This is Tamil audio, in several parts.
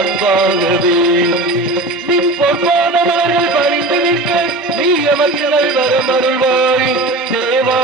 அன்பாகவே நின் பொற்பாதவர்கள் பணிந்து நிற்க நீ எமக்கள் வரமருள்வாய் தேவா.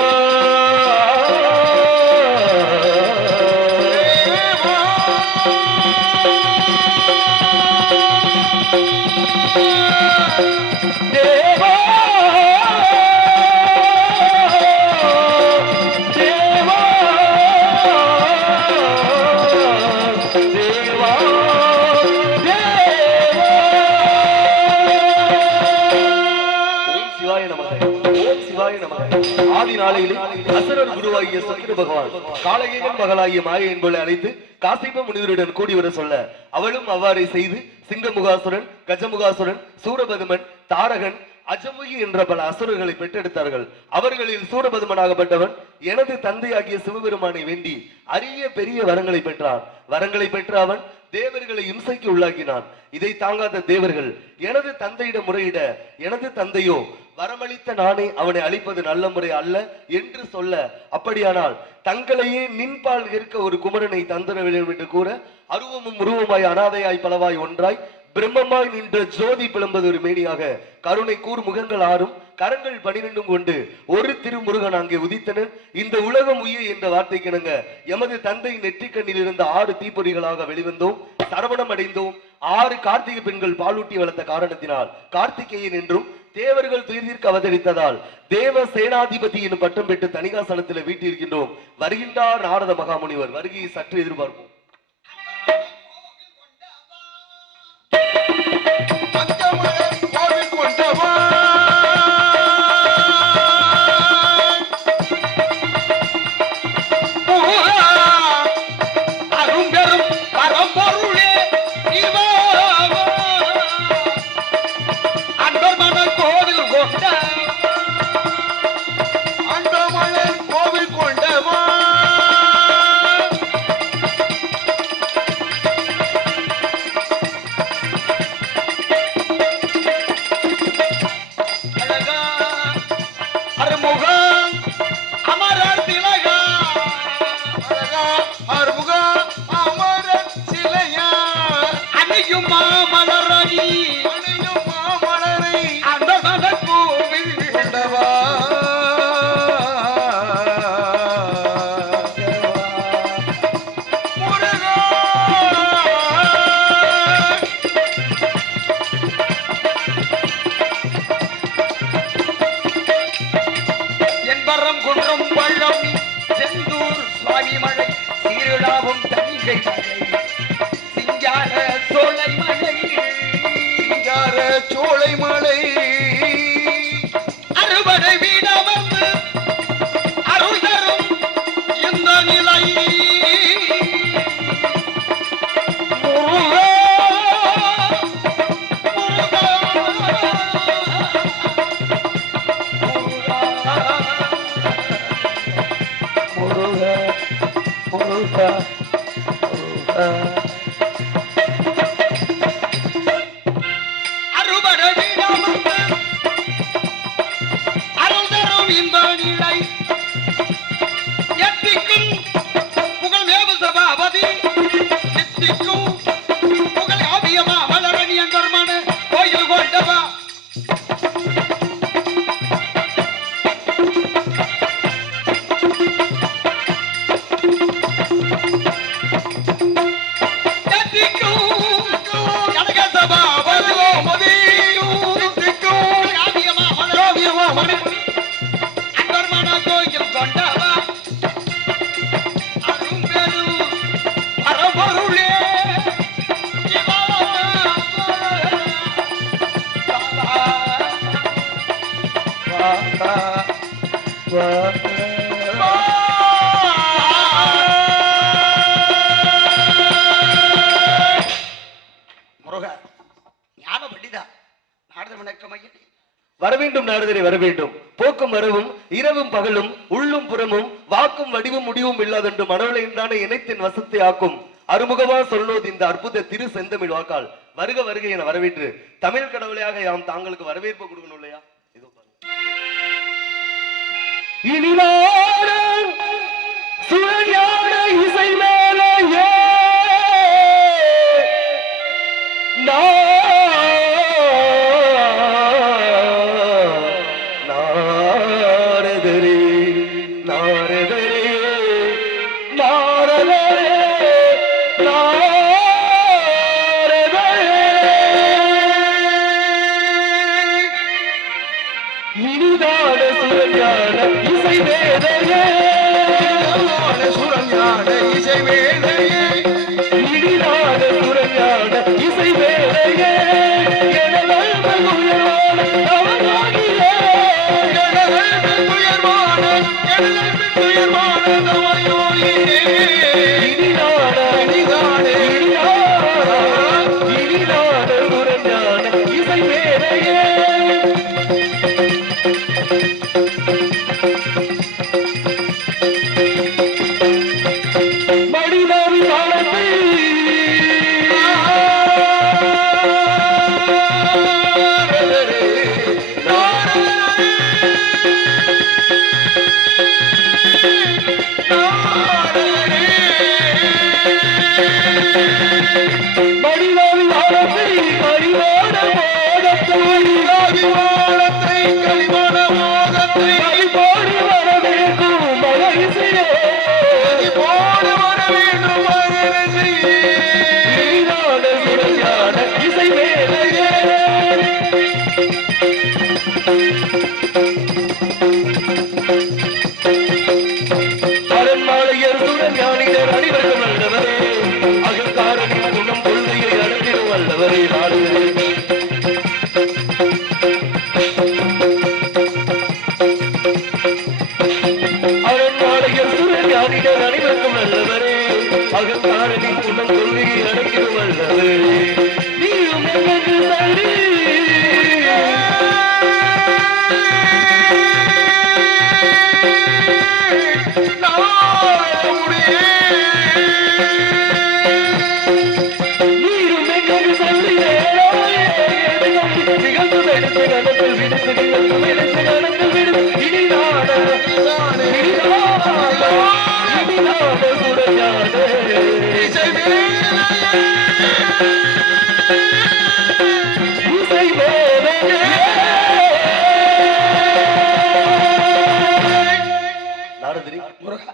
ஆதி நாளையில் அசுரர் குருவாகிய சக்ர பகவான் காளையன் மகளாகிய மாயை என்பதை அழைத்து காசிப முனிவருடன் கூடி வர சொல்ல அவளும் அவ்வாறே செய்து சிங்கமுகாசுரன், கஜமுகாசுரன், சூரபதுமன், தாரகன், அஜமுகி என்ற பல அசுரர்களை பெற்றெடுத்தார்கள். அவர்களில் சூரபதுமனாகப்பட்டவன் எனது தந்தையாகிய சிவபெருமானை வேண்டி அரிய பெரிய வரங்களை பெற்றான். வரங்களை பெற்ற அவன் தேவர்களை இம்சைக்கு உள்ளாக்கினான். இதை தாங்காத தேவர்கள் எனது தந்தையிடம் முறையிட எனது தந்தையோ வரமளித்த நானே அவனை அழிப்பது நல்ல முறை அல்ல என்று சொல்ல, அப்படியானால் தங்களையே நின்பால் இருக்க ஒரு குமரனை தந்திர வேண்டும் என்று கூற அருவமும் உருவமாய் அனாதையாய் பலவாய் ஒன்றாய் பிரம்மமாய் நின்ற ஜோதி பிளம்பது ஒரு மேனியாக கருணை கூர் முகங்கள் 6 கரங்கள் 12 கொண்டு ஒரு திருமுருகன் அங்கே உதித்தனர். இந்த உலகம் உய என்ற வார்த்தைக்கிணங்க எமது தந்தை நெற்றிக்கண்ணில் இருந்த 6 தீப்பொறிகளாக வெளிவந்தோம், சரவணம் அடைந்தோம். 6 கார்த்திகை பெண்கள் பாலூட்டி வளர்த்த காரணத்தினால் கார்த்திகேயன் என்றும், தேவர்கள் துயர்தீர்க்க அவதரித்ததால் தேவ சேனாதிபதி எனும் பட்டம் பெற்று தணிகாசலத்தில் வீட்டிருக்கின்றோம். வருகின்றார் நாரத மகாமுனிவர். வருகையை சற்று எதிர்பார்ப்போம். வரவேண்டும் நாரதரை வரவேண்டும். போக்கும் வரவும் இரவும் பகலும் உள்ளும் புறமும் வாக்கும் வடிவும் முடிவும் இல்லாதென்று மனவளைந்தான இணைத்தின் வசத்தை ஆக்கும் அறுமுகமா சொல்லுவது இந்த அற்புத திரு செந்தமிழ் வாக்கால் வருக வருக என வரவேற்று தமிழ் கடவுளையாக யாம் தாங்களுக்கு வரவேற்பு கொடுக்கணும் இல்லையா? இதோ இனிதான சுழல்யான இசை மேலேயே நாரதரே நாரதரே நாரதரே இனிதான சுரஞான இசை வேதையே சுரஞான இசை வேதையே இனிதான சுரஞான இசை வேதையே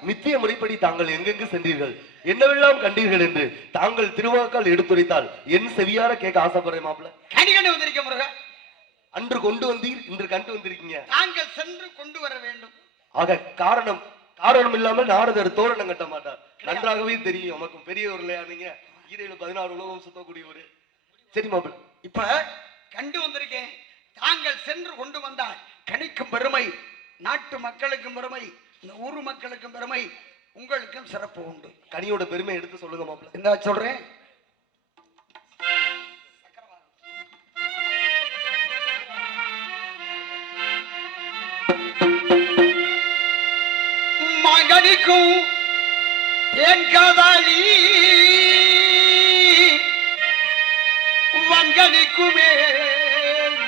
நித்திய முறைப்படி தாங்கள் எங்கெங்கு சென்றீர்கள், என்னவெல்லாம் கண்டீர்கள் என்று தாங்கள் திருவாக்கால் எடுத்துரைத்தால் என் செவியார கேட்க ஆசைப்படுறேன் மாப்பிள்ள. கனி கண்டு வந்திருக்க முருகா. அன்று கொண்டு வந்தீர், இன்று கண்டு வந்திருக்கீங்க. தாங்கள் சென்று கொண்டு வர வேண்டும். ஆக காரணம் இல்லாமல் நாரதர் தோரணம் கட்ட மாட்டார். நன்றாகவே தெரியும். நமக்கும் பெரியவர் இல்லையா நீங்க? ஈரையில 16 உலகம் சுத்தக்கூடியவர். சரி மாப்பிள்ள, இப்ப கண்டு வந்திருக்கேன். தாங்கள் சென்று கொண்டு வந்தால் கனிக்கும் பெருமை, நாட்டு மக்களுக்கும் பெருமை, இந்த ஊர் மக்களுக்கும் பெருமை, உங்களுக்கும் சிறப்பு உண்டு. கனியோட பெருமை எடுத்து சொல்லுங்க மாப்பிள்ள. என்ன சொல்றேன்? மகனிக்கும் தேன்காதாளி வங்கனிக்குமே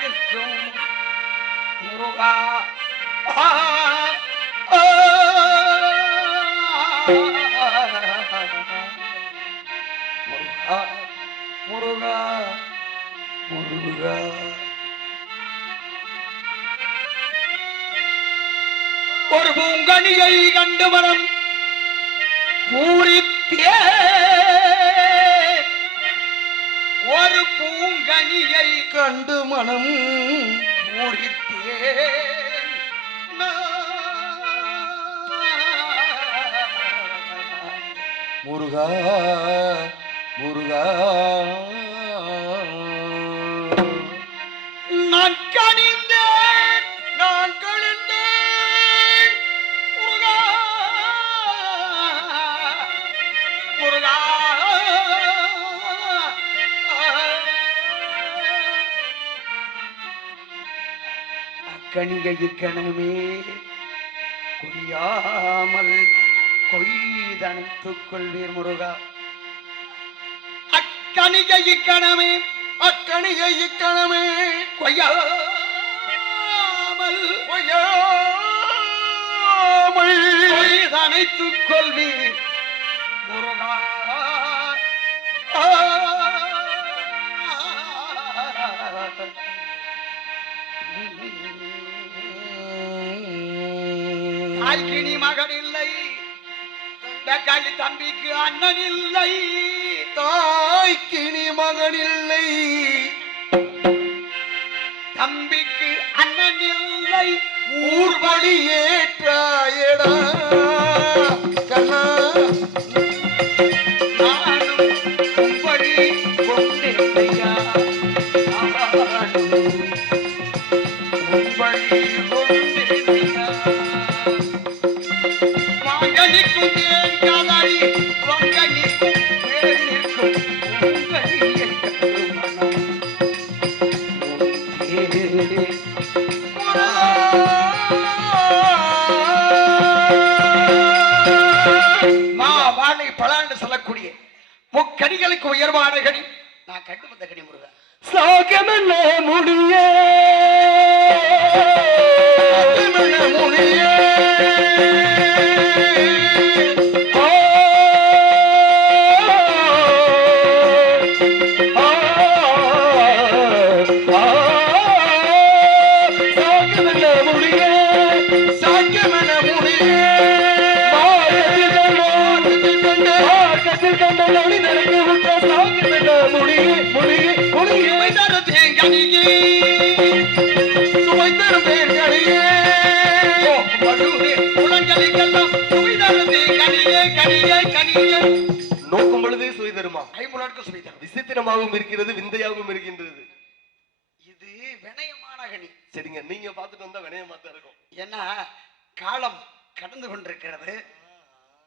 நிற்கும் முருகா. முருகா முருகா ஒரு பூங்கனியை கண்டு மனம் பூரித்தே, ஒரு பூங்கனியை கண்டு மனம் பூரித்தே, முருகா முருகா நான் கனிந்தேன், நான் கழிந்தேன் முருகா முருகா. அக்கணிகை இக்கணமே கொய்யாமல் கொய்தணைத்துக் கொள்வீர் முருகா. அக்கணிகை இக்கணமே, அக்கணிகை இக்கணமே கொய்யாமல் கொய்யாமல் அணைத்துக் கொள்வீர் முருகா. தாய்க்கு நீ மகன் இல்லை, தக்காளி தம்பிக்கு அண்ணன் இல்லை, தாய்க்கு நீ மகன் இல்லை, தம்பிக்கு அண்ணன் இல்லை, ஊர்வழி ஏற்றாயடா கண்ணா. நானும் உம்படி கொண்டேனையா, உம்படி கொண்டேனையா. வாங்கனிக்கும் தேங்காதாரி, வாங்கனிக்கும் வேலிக்கும் உங்களியை கருமணம் உந்தே. வாழை பலாண்டு சொல்லக்கூடிய முக்கடிகளுக்கு உயர்வான கனி நான் கண்டு வந்த கனி முருகா. சாகமென்ன முடிய முடிய நோக்கும் பொழுதே சுவை தருமா? ஐம்புலனுக்கு சுவை தரும். விசித்திரமாகவும் இருக்கிறது, விந்தையாகவும் இருக்கின்றது. இது வினயமான கனி. சரிங்க, நீங்க பார்த்துட்டு வந்தா வினயமா தான் இருக்கும். ஏன்னா காலம் கடந்து கொண்டிருக்கிறது,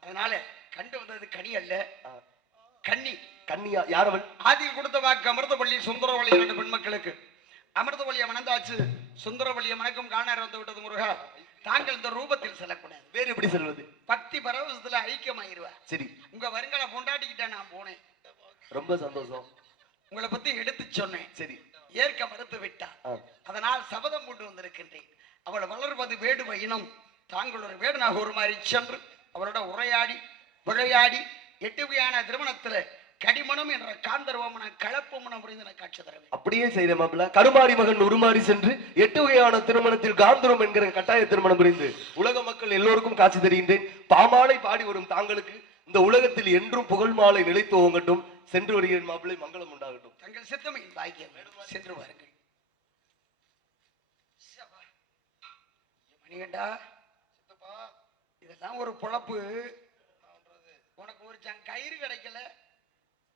அதனால கண்டு வந்தது கனி அல்ல, கன்னி. கன்னியா? யார் அவள்? ஆதியில் கொடுத்த வாக்கு அமிர்தவள்ளி சுந்தரவள்ளி 2 பெண் மக்களுக்கு. அமிர்தவள்ளியை மணந்தாச்சு, சுந்தரவள்ளியை மணக்கும் காண இறந்து விட்டது முருகா. தாங்கள் இந்த ரூபத்தில் செல்லக்கூடாது. வேறு எப்படி செல்வது? பக்தி பரவசத்துல ஐக்கியமாயிருவா. சரி, உங்க வருங்கால பொண்டாட்டிக்கிட்ட நான் போனேன், ரொம்ப சந்தோஷம். உங்களை பத்தி எடுத்து சொன்னேன். சரி, ஏற்க மறுத்து விட்டார். அதனால் சபதம் கொண்டு வந்திருக்கின்றேன். அவள் வளர்வது வேடுவ இனம். தாங்கள் ஒரு வேடனாக ஒரு மாதிரி சென்று அவளோட உரையாடி விளையாடி 8 வகையான திருமணத்துல கடிமணம் என்ற காந்தர்வமன கலப்பமனம் புரிந்து காட்சி தரவே. அப்படியே செய்த மாப்பிள்ள. கருமாரி மகன் உருமாறி சென்று 8 வகையான திருமணத்தில் காந்தரம் என்கிற கட்டாய திருமணம் புரிந்து உலக மக்கள் எல்லோருக்கும் காட்சி தருகின்றேன். பாமாலை பாடி வரும் தாங்களுக்கு இந்த உலகத்தில் என்றும் புகழ் மாலை நிலைத்து ஓங்கட்டும். சென்று வருகிறேன் மாப்பிள்ளை, மங்களம் உண்டாகட்டும். தங்கள் சித்தமை பாக்கியம், சென்று வாருங்கள். மணிகண்டா, இதெல்லாம் ஒரு பொழப்பு. உனக்கு ஒரு கயிறு கிடைக்கல,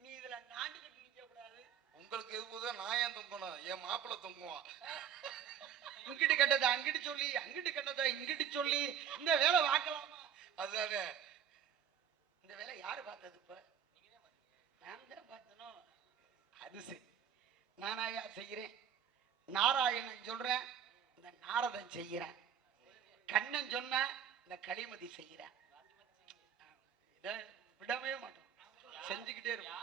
நீ இதுல நாண்டுகிட்டு நிக்க கூடாது. உங்களுக்கு எதுவும் நான் ஏன் தொங்கணும்? என் மாப்பிள்ள தொங்குவான். இங்கிட்டு கண்டதை அங்கிட்டு சொல்லி, அங்கிட்டு கண்டதை இங்கிட்டு சொல்லி இந்த வேலை பார்க்கலாமா? அதுதானே இந்த வேலை யாரு பார்த்தது? இப்ப நான் தான் பார்த்தனோ? அது சரி, நானாயா செய்கிறேன்? நாராயணன் சொல்றேன், இந்த நாரதன் செய்கிறேன். கண்ணன் சொன்ன இந்த களிமதி செய்கிறேன். இதை விடவே மாட்டோம், செஞ்சுக்கிட்டே இருக்கும்.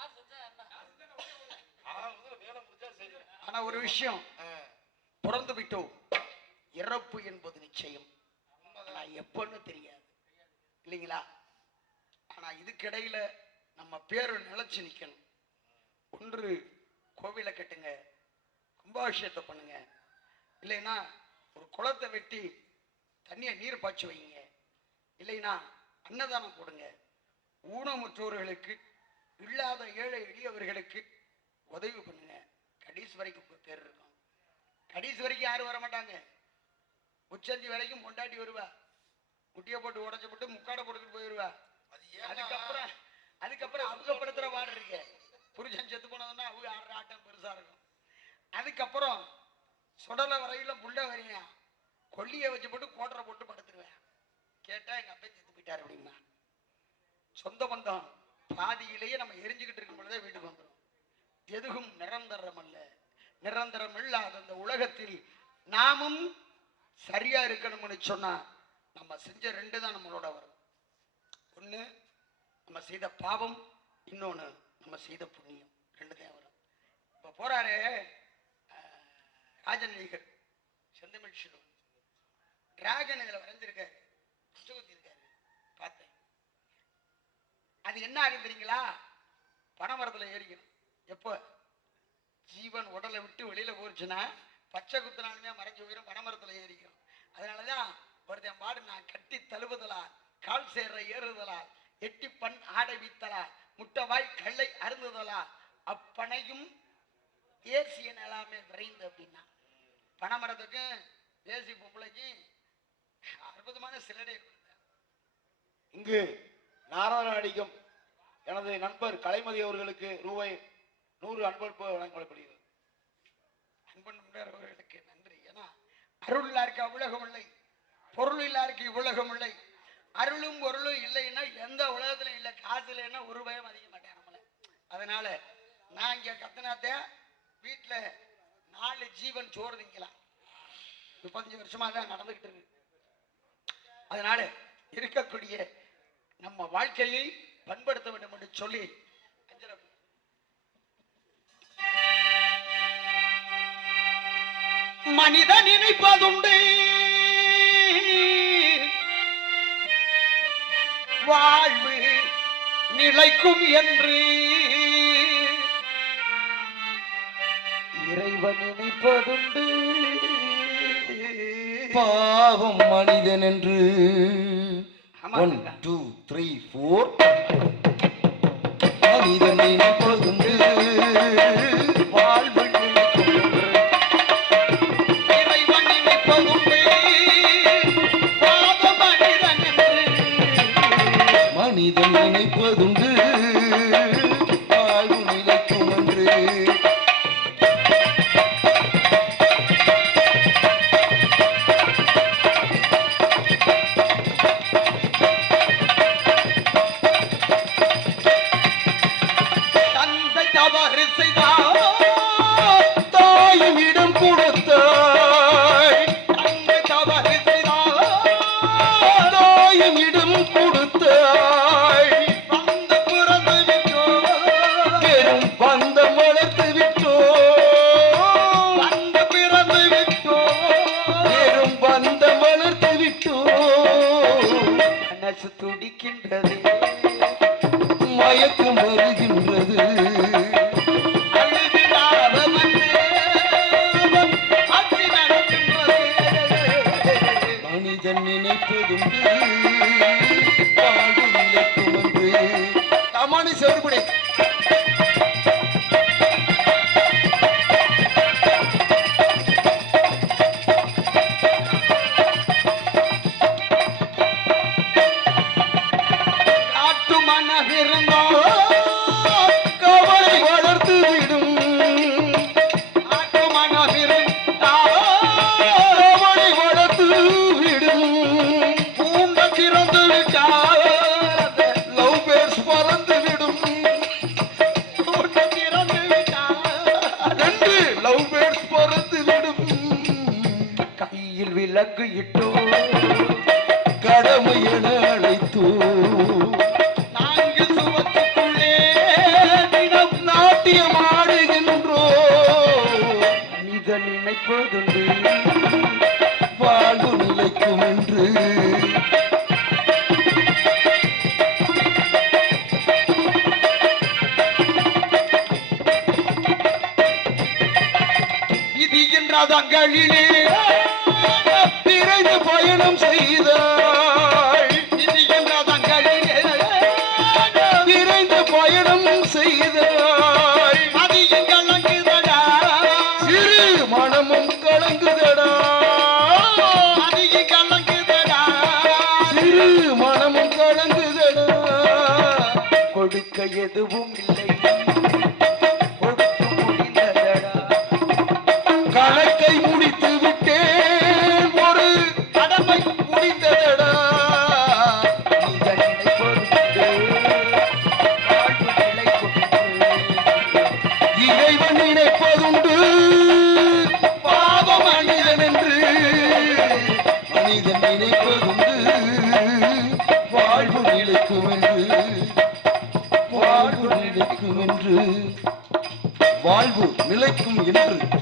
ஆனா ஒரு விஷயம், பிறந்து விட்டோம், இறப்பு என்பது நிச்சயம். எப்பன்னு தெரியாது இல்லைங்களா? ஆனா இதுக்கிடையில நம்ம பேரு நிலைச்சு நிக்கணும். ஒன்று கோவிலை கட்டுங்க, கும்பாபிஷேகத்தை பண்ணுங்க, இல்லைன்னா ஒரு குளத்தை வெட்டி தண்ணியை நீர் பாய்ச்சி வைங்க, இல்லைன்னா அன்னதானம் போடுங்க. ஊனமுற்றோர்களுக்கு, இல்லாத ஏழை எளியவர்களுக்கு உதவி பண்ணுங்க. கடைசி வரைக்கும் பேர் இருக்கும். கடைசி வரைக்கும் யாரும் வர மாட்டாங்க. உச்சந்தி வரைக்கும் கொண்டாடி வருவா, குட்டியை போட்டு உடச்சு போட்டு முக்காடை போட்டுக்கிட்டு போயிடுவா. அதுக்கப்புறம் அவங்க படுத்துற வாடு இருக்கு. புருஷன் செத்து போனதுன்னா அவங்க ஆடுற ஆட்டம் பெருசா இருக்கும். அதுக்கப்புறம் சுடலை வரையில புள்ள வரையா கொல்லியை வச்சு போட்டு கோட்டரை போட்டு படுத்துருவேன். கேட்டா எங்க அப்பா செத்து போயிட்டாரு அப்படின்னா. சொந்த பந்தம் பாதியிலேயே நம்ம எரிஞ்சுக்கிட்டு இருக்கும் பொழுதே வீட்டுக்கு வந்துடும். எதுவும் நிரந்தரம் அல்ல. நிரந்தரம் இல்லாத அந்த உலகத்தில் நாமும் சரியா இருக்கணும்னு சொன்னா நம்ம செஞ்ச 2 தான் நம்மளோட வரும். ஒண்ணு நம்ம செய்த பாவம், இன்னொன்னு நம்ம செய்த புண்ணியம். 2 தான் வரும். இப்ப போறாரு ராஜநீகர் செந்தமிழ் சிவன், டிராகன் இதுல வரைஞ்சிருக்காரு, புஷ்டகுத்தி இருக்காரு. அது என்ன ஆகும் தெரியுங்களா? பனைமரத்துல ஏறிக்கணும். எப்போ ஜீவன் உடலை விட்டு வெளியில போச்சுன்னா பச்சை குத்தினாலுமே மறைஞ்சு போயிடும், பனைமரத்துல ஏறிக்கும். அதனாலதான் ஒருத்தன் பாடு, நான் கட்டி தழுவுதலால் கால் சேர்ற ஏறுதலால் எட்டி பண் ஆடை வீத்தலால் முட்டவாய் கல்லை அருந்துதலால் அப்பனையும் ஏசிய நிலாமே விரைந்து அப்படின்னா பனைமரத்துக்கு ஏசி பொம்பளைக்கு அற்புதமான சிலடை. இங்கு நாராயண அடிக்கும் எனது நண்பர் கலைமதி அவர்களுக்கு ரூபாய் 100 அன்பளிப்பு வழங்கப்படுகிறது. அன்பன் அவர்களுக்கு நன்றி. ஏன்னா அருள் இல்லாருக்கு உலகம் இல்லை, பொருள் இல்லாருக்கு உலகம் இல்லை. அருளும் பொருளும் இல்லைன்னா எந்த உலகத்திலும் இல்லை. காசு இல்லைன்னா ஒரு பயம் அதிக மாட்டேன் நம்மள. அதனால நான் இங்க கத்தனாத்த வீட்டுல 4 ஜீவன் சோறு திங்கலாம். 35 வருஷமா தான் நடந்துகிட்டு இருக்கு. அதனால இருக்கக்கூடிய நம்ம வாழ்க்கையை பண்படுத்த வேண்டும் என்று சொல்லி மனிதன் நினைப்பதுண்டு வாழ்வு நிலைக்கும் என்று, இறைவன் நினைப்பதுண்டு பாவம் மனிதன் என்று. 1 2 3 4 மனிதன் நினைப்பதுண்டு வாழ்வு நிலைக்கும் என்று. இறைவன் நினைப்பதுண்டு பாவம் மனிதன் என்று. மனிதன் நினைப்பதுண்டு வாழ்வு நிலைக்கும் என்று. தந்தை தவறு செய்தார் தாயும் இடம் கொடுத்தாய், தந்தை தவறு செய்தார் தாயும் இடம் கொடுத்தாய், வந்து பிறந்து விட்டோம் பெரும் பந்தம் வளர்த்து விட்டோ, வந்து பிறந்து விட்டோம். பெரும் பந்தம் வளர்த்து விட்டோ. மனசு துடிக்கின்றது, மயக்கம் வருகின்றது, அழுதிடாத மன்னேவன் ஆட்சி நடக்கின்றது. மனிதன் நினைப்பதுண்டு வாழ்வு நிலைக்கும் என்று. அம்மானி செவருபடி காட்டு மனமிருந்தோ கவலை வளர்த்து விடும், காட்டு மனமிருந்தா கவலை வளர்த்து விடும். பூண்ட திறந்து விட்டார், லவ் பேர்ஸ் பறந்து விடும், பூண்ட திறந்து விட்டார். 2 லவ் பேர்ஸ் பறந்து விடும். கையில் விலங்கு இட்டோ கடமை என அழைத்தோ, நான்கு சுவத்துக்குள்ளே தினம் நாட்டியம் ஆடுகின்றோ. மனிதன் நினைப்பதுண்டு வாழ்வு நிலைக்கும் என்று. விதி என்றதங்களிலே விரைந்து பயணம் செய்தாய், விதி என்றதங்களிலே விரைந்து பயணம் செய்தாய், அதிகம் கலங்குதடா, சிறு மனமும் கலங்குதடா, அதிகம் கலங்குதடா. சிறு மனமும் கலங்குதடா. கொடுக்க எதுவும் இல்லை, கொடுத்து முடிந்ததடா. கணக்கை முடித்து விட்டேன், ஒரு கடமை முடிந்ததடா. மனிதன் நினைப்பதுண்டு வாழ்வு நிலைக்கும் என்று. இறைவன் நினைப்பதுண்டு பாவம் மனிதன் என்று. மனிதன் நினைப்பதுண்டு வாழ்வு நிலைக்கும் என்று. வாழ்வு நிலைக்கும் என்று. வாழ்வு நிலைக்கும் என்று